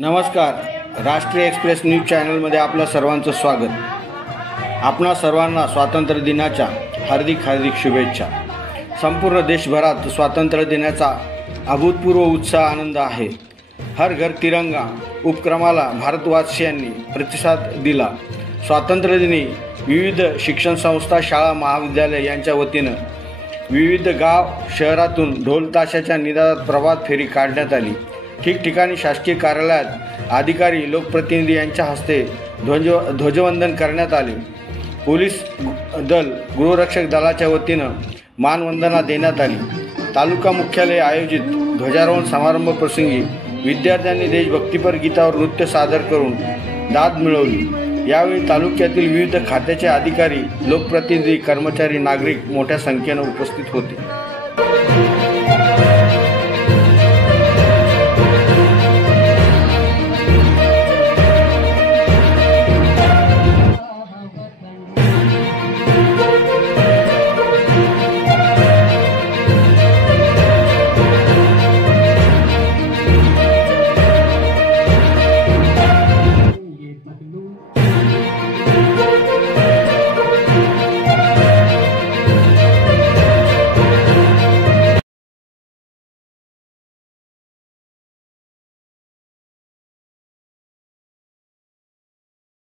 नमस्कार. राष्ट्रीय express news चॅनलमध्ये आपल्या सर्वांचं स्वागत. आपणा सर्वांना स्वातंत्र्य दिनाच्या हार्दिक शुभेच्छा. संपूर्ण देशभरात स्वातंत्र्य दिनाचा अभूतपूर्व उत्साह आनंद आहे. हर घर तिरंगा उपक्रमाला भारतवासियांनी प्रतिसाद दिला. स्वातंत्र्यदिनी विविध शिक्षण संस्था, शाळा, महाविद्यालय यांच्या वतीनं विविध गाव शहरातून ढोल ताशाच्या निनादात प्रभात फेरी काढण्यात आली. ठिकठिकाणी शासकीय कार्यालयात अधिकारी, लोकप्रतिनिधी यांच्या हस्ते ध्वजवंदन करण्यात आले. पोलीस दल, गृहरक्षक दलाच्या वतीनं मानवंदना देण्यात आली. तालुका मुख्यालय आयोजित ध्वजारोहण समारंभ प्रसंगी विद्यार्थ्यांनी देशभक्तीपर गीतावर नृत्य सादर करून दाद मिळवली. यावेळी तालुक्यातील विविध खात्याचे अधिकारी, लोकप्रतिनिधी, कर्मचारी, नागरिक मोठ्या संख्येने उपस्थित होते.